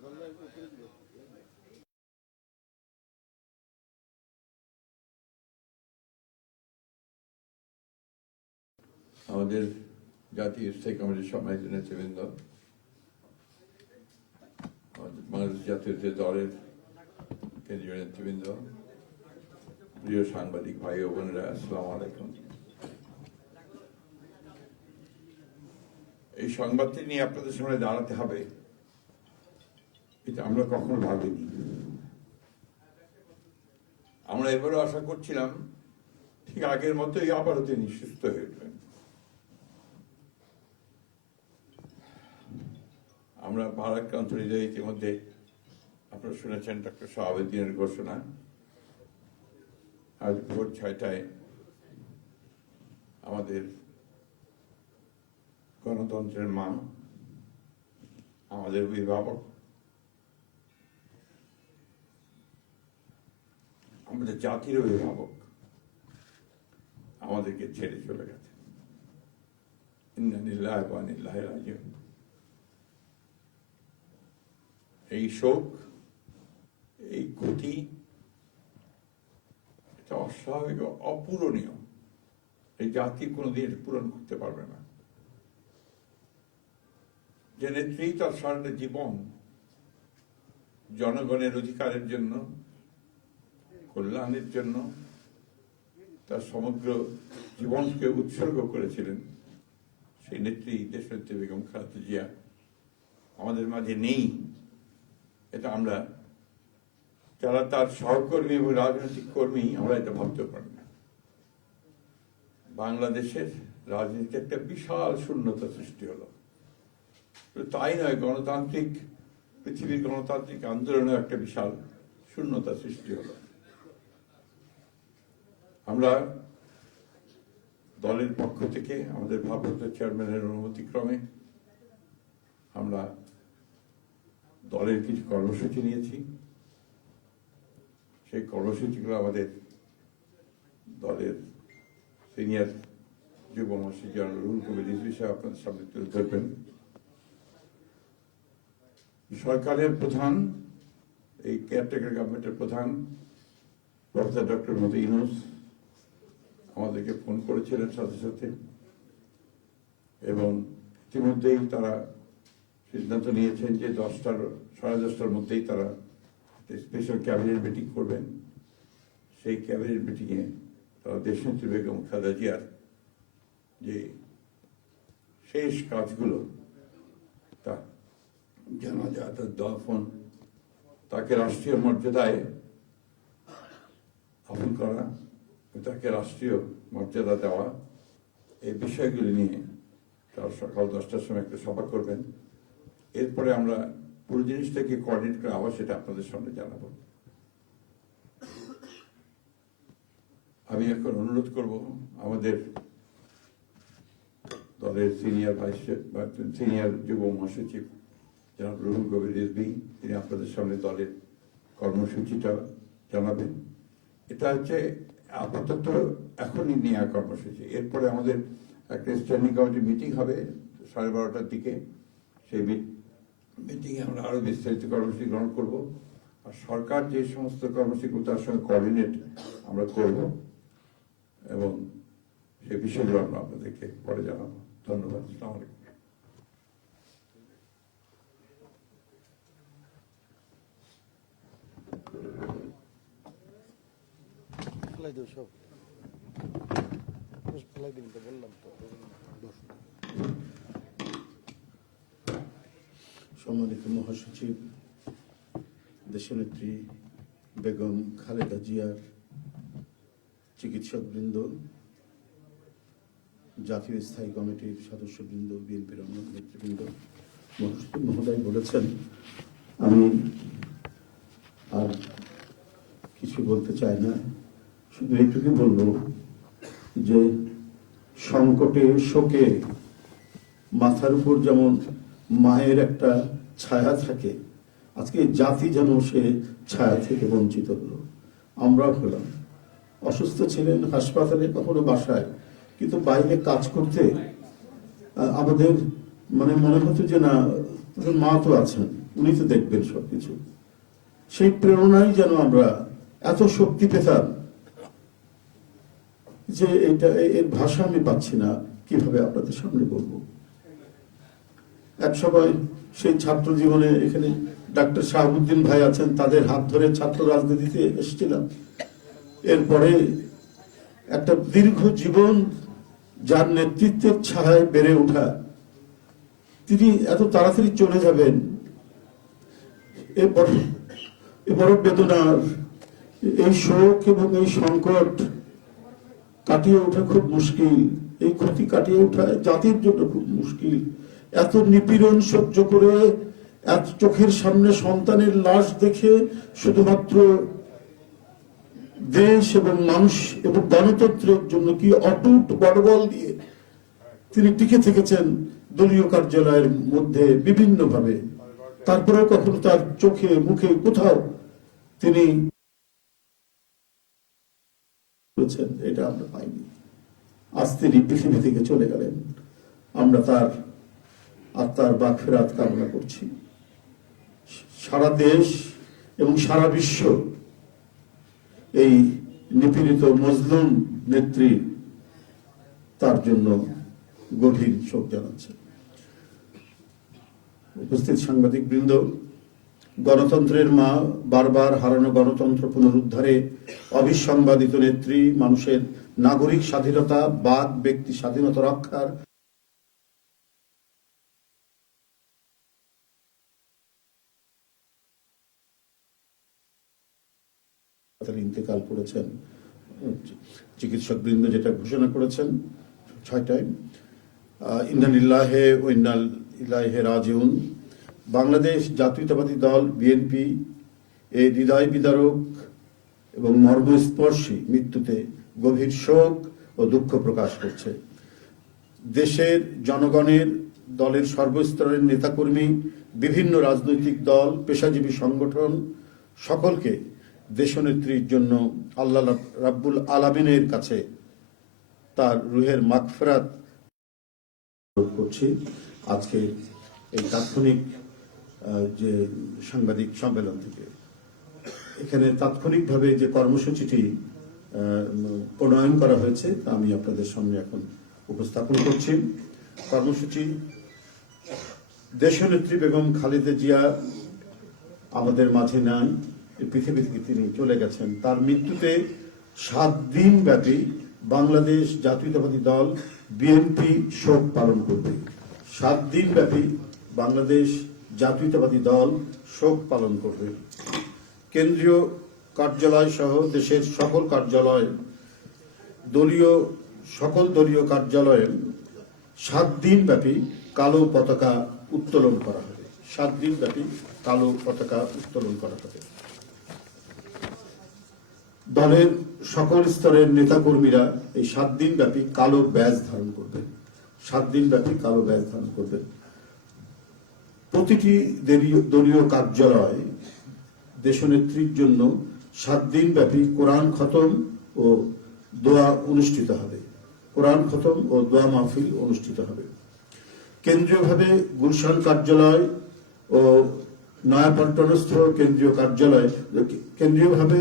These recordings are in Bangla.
আমাদের জাতীয় স্থায়ী কমিটির সম্মানিত নেতৃবৃন্দ, বাংলাদেশ জাতীয় দলের কেন্দ্রীয় নেতৃবৃন্দ, প্রিয় সাংবাদিক ভাই ও বোনেরা, আসসালামু আলাইকুম। এই সংবাদটি নিয়ে আপনাদের সামনে দাঁড়াতে হবে, এটা আমরা কখনো ভাবিনি। আমরা এবারও আশা করছিলাম ঠিক আগের মতোই আবারও তিনি সুস্থ হয়ে উঠবেন। আমরা ভারাক্রান্ত হৃদয়ে ইতিমধ্যে আপনারা শুনেছেন ডক্টর শাহাবুদ্দিনের ঘোষণা। আজ ভোর 6টায় আমাদের গণতন্ত্রের মা, আমাদের অভিভাবক, আমাদের জাতির অভিভাবক আমাদেরকে ছেড়ে চলে গেছে। ইন্না লিল্লাহি ওয়া ইন্না ইলাইহি রাজিউন। এই শোক, এই ক্ষতি, এটা অস্বাভাবিক, অপূরণীয়। এই জাতি কোনোদিন পূরণ করতে পারবে না। যে নেত্রী তার সারাটা জীবন জনগণের অধিকারের জন্য, কল্যাণের জন্য তার সমগ্র জীবনকে উৎসর্গ করেছিলেন, সেই নেত্রী দেশনেত্রী বেগম খালেদা জিয়া আমাদের মাঝে নেই। এটা আমরা যারা তার সহকর্মী এবং রাজনৈতিক কর্মী, আমরা এটা ভাবতে পারি না। বাংলাদেশের রাজনীতিতে একটা বিশাল শূন্যতা সৃষ্টি হলো। তাই নয়, পৃথিবীর গণতান্ত্রিক আন্দোলনে একটা বিশাল শূন্যতা সৃষ্টি হলো। আমরা দলের পক্ষ থেকে আমাদের ভারপ্রাপ্ত চেয়ারম্যানের অনুমতিক্রমে আমরা দলের কিছু কর্মসূচি নিয়েছি। সেই কর্মসূচিগুলো আমাদের দলের সিনিয়র যুব মহাসচিব জনাব রুহুল কবির রিজভী সাহেব আপনাদের সামনে তুলে ধরবেন। সরকারের প্রধান, এই কেয়ারটেকার গভর্নমেন্টের প্রধান প্রফেসর ডক্টর মোহাম্মদ ইউনূস আমাদেরকে ফোন করেছিলেন সাথে সাথে, এবং ইতিমধ্যেই তারা সিদ্ধান্ত নিয়েছেন যে 10টার মধ্যেই তারা স্পেশাল ক্যাবিনেট মিটিং করবেন। সেই ক্যাবিনেট মিটিংয়ে তারা দেশনেত্রী বেগম খালেদা জিয়ার যে শেষ কাজগুলো, তা জানাজা, তার দাফন, তাকে রাষ্ট্রীয় মর্যাদায় দাফন করা, তাকে রাষ্ট্রীয় মর্যাদা দেওয়া, এই বিষয়গুলি নিয়ে তারা সকাল 10টার সময় একটা সভা করবেন। এরপরে আমরা পুরো জিনিসটাকে কোঅর্ডিনেট করে আবার সেটা আপনাদের সামনে জানাবো। আমি এখন অনুরোধ করব আমাদের দলের সিনিয়র যুব মহাসচিব জনাব রুহুল কবির রিজভী, তিনি আপনাদের সামনে দলের কর্মসূচিটা জানাবেন। এটা হচ্ছে আপাতত এখনই নেওয়া কর্মসূচি। এরপরে আমাদের একটা স্ট্যান্ডিং কমিটি মিটিং হবে 12:30টার দিকে। সেই মিটিংয়ে আমরা আরো বিস্তারিত কর্মসূচি গ্রহণ করব। আর সরকার যে সমস্ত কর্মসূচিগুলো তার সঙ্গে কোঅর্ডিনেট আমরা করব, এবং সেই বিষয়গুলো আমরা আপনাদেরকে পরে জানাবো। ধন্যবাদ। আসসালামু আলাইকুম। সম্মানিত মহাসচিব, দেশনেত্রী বেগম খালেদা জিয়ার চিকিৎসকবৃন্দ, জাতীয় স্থায়ী কমিটির সদস্যবৃন্দ, বিএনপির অন্য নেতৃবৃন্দ, মহাসচিব মহোদয় বলেছেন, আমি আর কিছু বলতে চাই না। শুধু এইটুকু বলবো যে সংকটে, শোকে মাথার উপর যেমন মায়ের একটা ছায়া থাকে, আজকে জাতি যেন সে ছায়া থেকে বঞ্চিত হলো। আমরা হলাম, অসুস্থ ছিলেন হাসপাতালে, কখনো বাসায়, কিন্তু বাইরে কাজ করতে আমাদের মনে হতো যে না, তখন মা তো আছেন, উনি তো দেখবেন সবকিছু। সেই প্রেরণায় যেন আমরা এত শক্তি পেতাম যে এটা এর ভাষা আমি পাচ্ছি না কিভাবে আপনাদের সামনে বলবো। এক সময় সেই ছাত্র জীবনে এখানে ডাক্তার শাহাবুদ্দিন ভাই আছেন, তাদের হাত ধরে ছাত্র রাজনীতিতে এসেছিলাম। এরপরে একটা দীর্ঘ জীবন যার নেতৃত্বের ছায়ায় বেড়ে ওঠা, তিনি এত তাড়াতাড়ি চলে যাবেন, এ বড় বেদনার। এই শোক এবং এই সংকট কাটিয়ে ওঠা খুব মুশকিল, এই ক্ষতি কাটিয়ে ওঠা জাতির জন্য খুব মুশকিল। এত নিপীড়ন সহ্য করে, এত চোখের সামনে সন্তানের লাশ দেখে শুধুমাত্র দেশ এবং মানুষ এবং গণতন্ত্রের জন্য কি অটুট বড়বল দিয়ে তিনি টিকে থেকেছেন দলীয় কার্যালয়ের মধ্যে বিভিন্ন ভাবে। তারপরেও কখনো তার চোখে মুখে কোথাও তিনি এটা আমরা পাইনি। আজ তিনি পৃথিবী থেকে চলে গেলেন, আমরা তার আত্মার মাগফিরাত কামনা করছি। সারা দেশ এবং সারা বিশ্ব এই নিপীড়িত মজলুম নেত্রী তার জন্য গভীর শোক জানাচ্ছে। উপস্থিত সাংবাদিক বৃন্দ, গণতন্ত্রের মা, বারবার হারানো গণতন্ত্র পুনরুদ্ধারে অবিসংবাদিত নেত্রী, মানুষের নাগরিক স্বাধীনতা, বাক ব্যক্তি স্বাধীনতা রক্ষার ইন্তেকাল করেছেন। চিকিৎসক বৃন্দ যেটা ঘোষণা করেছেন 6টায়, ইন্না লিল্লাহি ওয়া ইন্না ইলাইহি রাজিউন। বাংলাদেশ জাতীয়তাবাদী দল বিএনপি এই হৃদয় বিদারক এবং মর্মস্পর্শী মৃত্যুতে গভীর শোক ও দুঃখ প্রকাশ করছে। দেশের জনগণের, দলের সর্বস্তরের নেতাকর্মী, বিভিন্ন রাজনৈতিক দল, পেশাজীবী সংগঠন সকলকে দেশনেত্রীর জন্য আল্লাহ রাব্বুল আলামিনের কাছে তার রুহের মাগফিরাত করছি। আজকে এই তাৎক্ষণিক যে সাংবাদিক সম্মেলন থেকে এখানে তাৎক্ষণিকভাবে যে কর্মসূচিটি প্রণয়ন করা হয়েছে তা আমি আপনাদের সামনে এখন উপস্থাপন করছি। কর্মসূচি: দেশনেত্রী বেগম খালেদা জিয়া আমাদের মাঝে নাই, পৃথিবী থেকে তিনি চলে গেছেন। তার মৃত্যুতে 7 দিন ব্যাপী বাংলাদেশ জাতীয়তাবাদী দল বিএনপি শোক পালন করবে। 7 দিন ব্যাপী বাংলাদেশ জাতীয়তাবাদী দল শোক পালন করবে। কেন্দ্রীয় কার্যালয় সহ দেশের সকল কার্যালয়, সকল দলীয় কার্যালয়ে 7 দিন ব্যাপী কালো পতাকা উত্তোলন করা হবে। 7 দিন ব্যাপী কালো পতাকা উত্তোলন করা হবে। দলের সকল স্তরের নেতাকর্মীরা এই 7 দিন ব্যাপী কালো ব্যাজ ধারণ করবেন। 7 দিন ব্যাপী কালো ব্যাজ ধারণ করবেন। প্রতিটি দলীয় কার্যালয় দেশনেত্রীর জন্য 7 দিন ব্যাপী কোরআন খতম ও দোয়া অনুষ্ঠিত হবে। কোরআন খতম ও দোয়া মাহফিল অনুষ্ঠিত হবে। কেন্দ্রীয়ভাবে গুলশান কার্যালয় ও নয়াপল্টনস্থ কেন্দ্রীয় কার্যালয়, কেন্দ্রীয়ভাবে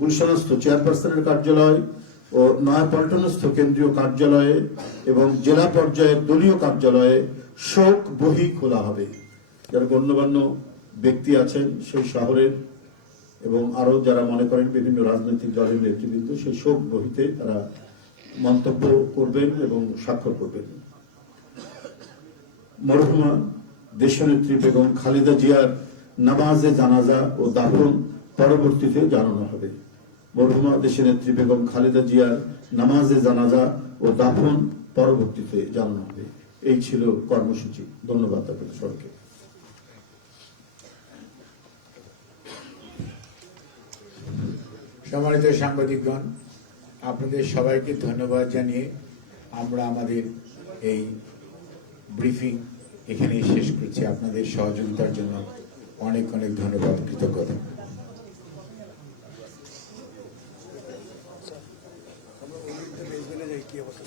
গুলশানস্থ চেয়ারপারসনের কার্যালয় ও নয়াপল্টনস্থ কেন্দ্রীয় কার্যালয়ে এবং জেলা পর্যায়ের দলীয় কার্যালয়ে শোক বহি খোলা হবে। যারা গণ্যমান্য ব্যক্তি আছেন সেই শহরের এবং আরো যারা মনে করেন বিভিন্ন রাজনৈতিক দলের নেতৃবৃন্দ, সেই শোক বহিতে তারা মন্তব্য করবেন এবং স্বাক্ষর করবেন। মরহুমা দেশনেত্রী বেগম খালেদা জিয়ার নামাজে জানাজা ও দাফন পরবর্তীতে জানানো হবে। মরহুমা দেশনেত্রী বেগম খালেদা জিয়ার নামাজে জানাজা ও দাফন পরবর্তীতে জানানো হবে। এই ছিল কর্মসূচি। ধন্যবাদ আপনাদের সবাইকে। সম্মানিত সাংবাদিকগণ, আপনাদের সবাইকে ধন্যবাদ জানিয়ে আমরা আমাদের এই ব্রিফিং এখানেই শেষ করছি। আপনাদের সহযোগিতার জন্য অনেক অনেক ধন্যবাদ, কৃতজ্ঞতা। কি অবস্থা?